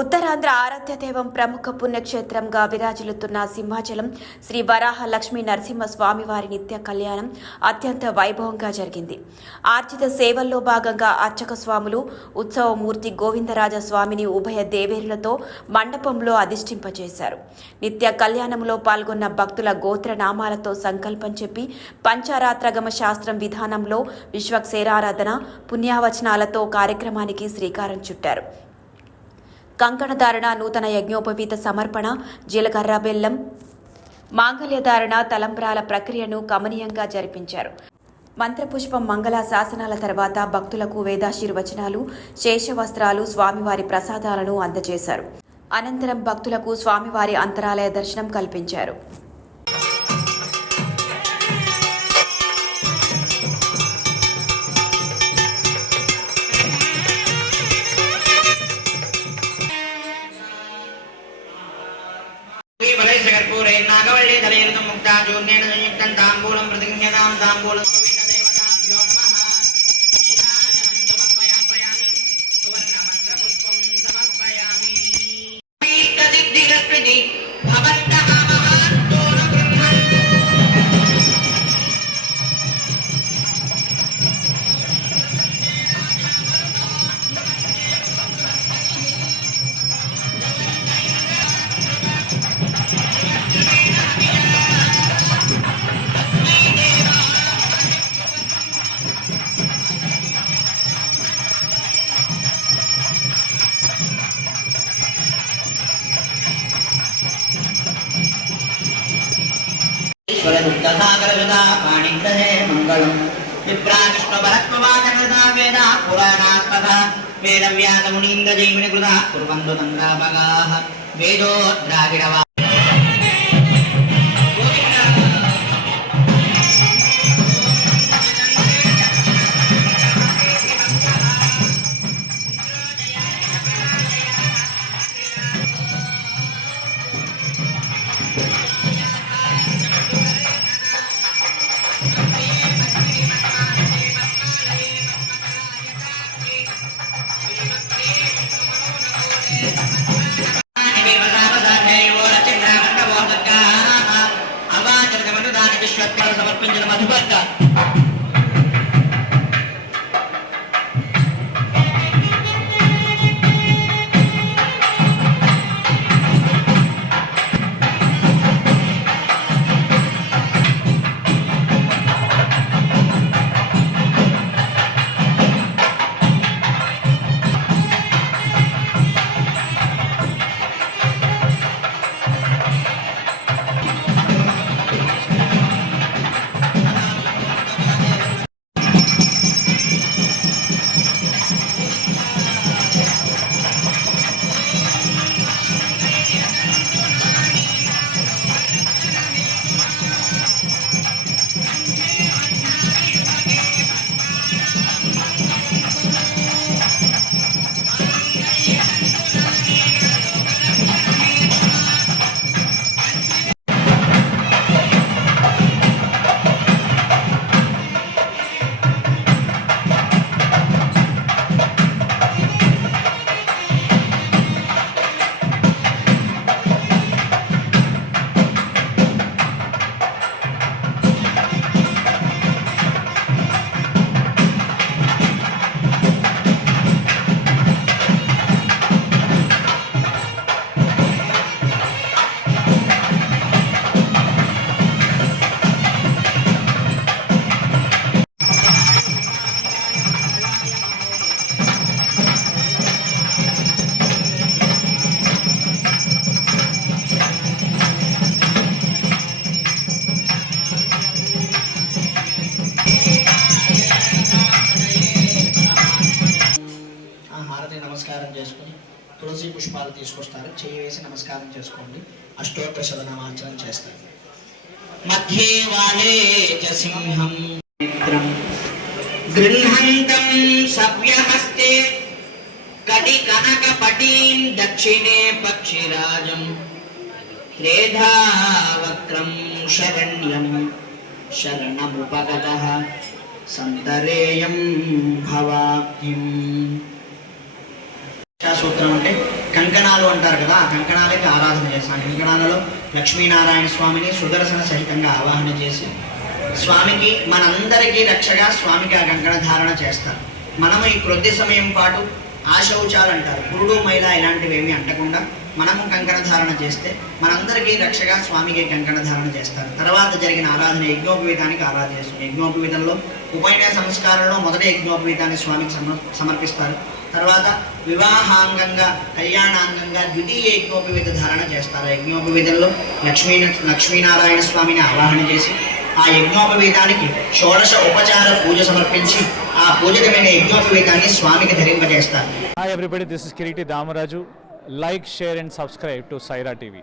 ఉత్తరాంధ్ర ఆరాధ్య దైవం ప్రముఖ పుణ్యక్షేత్రంగా విరాజిల్లుతున్న సింహాచలం శ్రీ వరాహ లక్ష్మీ నరసింహ స్వామివారి నిత్య కళ్యాణం అత్యంత వైభవంగా జరిగింది. ఆర్జిత సేవల్లో భాగంగా అర్చక స్వాములు ఉత్సవమూర్తి గోవిందరాజ స్వామిని ఉభయ దేవేరులతో మండపంలో అధిష్ఠింపజేశారు. నిత్య కళ్యాణంలో పాల్గొన్న భక్తుల గోత్రనామాలతో సంకల్పం చెప్పి పంచారాత్రగమ శాస్త్రం విధానంలో విశ్వక్సేనారాధన పుణ్యావచనాలతో కార్యక్రమానికి శ్రీకారం చుట్టారు. కంకణధారణ, నూతన యజ్ఞోపవీత సమర్పణ, జీలకర్ర బెల్లం, మాంగళ్యధారణ, తలంబ్రాల ప్రక్రియను కమనీయంగా జరిపించారు. మంత్రపుష్పం, మంగళ శాసనాల తర్వాత భక్తులకు వేదాశీర్వచనాలు, శేషవస్త్రాలు, స్వామివారి ప్రసాదాలను అందజేశారు. అనంతరం భక్తులకు స్వామివారి అంతరాలయ దర్శనం కల్పించారు. నాగవల్లి దళేరుతం ముక్తా జూర్ణేన సంయుక్తం తాంబూలం ప్రతిజ్ఞతాం తాంబూలం దేవతాభ్యో నమః నీరాజనం సమర్పయామి సువర్ణ మంత్ర పుష్పం సమర్పయామి సిద్ధిరస్మితి భవంతః మహాంతో న బ్రహ్మన్ स्वरदुग्धसागरगदा पाणिग्रहे मङ्गलम् विप्राविष्णुपरत्ववादकृता वेदा पुराणात्मका वेदव्यासमुनीन्द्रजैमिनिकृता कुर्वन्तु तन्द्रापगाः वेदो द्राविडवा సమర్పించిన మధుపర్క తులసి పుష్పాలు తీసుకొస్తారు, చేయి వేసి నమస్కారం చేసుకోండి, అష్టోత్తర శతనామార్చనం చేస్తారు. మధ్యే వాలే చ సింహం మిత్రం గృహంతం సవ్యహస్తే కటి కనక పటీం దక్షిణే పక్షిరాజం త్రేధా వక్రం శరణ్యం శరణముపగతః సంతరేయం భవాబ్ధిం. సూత్రం అంటే కంకణాలు అంటారు కదా, ఆ కంకణాలకి ఆరాధన చేస్తాను. కంకణాలలో లక్ష్మీనారాయణ స్వామిని సుదర్శన సహితంగా ఆవాహన చేసి స్వామికి మనందరికీ రక్షగా స్వామికి ఆ కంకణ ధారణ చేస్తారు. మనము ఈ కొద్ది సమయం పాటు ఆశౌచాలు అంటారు, పురుడు మైల ఇలాంటివి ఏమీ అంటకుండా మనము కంకణ ధారణ చేస్తే మనందరికీ రక్షగా స్వామికి కంకణ ధారణ చేస్తారు. తర్వాత జరిగిన ఆరాధన యజ్ఞోపవీతానికి ఆరాధన చేస్తుంది. యజ్ఞోపవీతంలో ఉపనయన సంస్కారంలో మొదటి యజ్ఞోపవీతాన్ని స్వామికి సమర్పిస్తారు. తర్వాత వివాహాంగంగా కళ్యాణాంగంగా ద్వితీయ యజ్ఞోపవీత ధారణ చేస్తారు. యజ్ఞోపవీతంలో లక్ష్మీనారాయణ స్వామిని ఆవాహన చేసి ఆ యజ్ఞోపవీతానికి షోడశ ఉపచార పూజ సమర్పించి ఆ పూజకమైన యజ్ఞోపవీతాన్ని స్వామికి ధరింపజేస్తారు. Hi everybody, this is Kiriti Damaraju. Like, share and subscribe to Saira TV.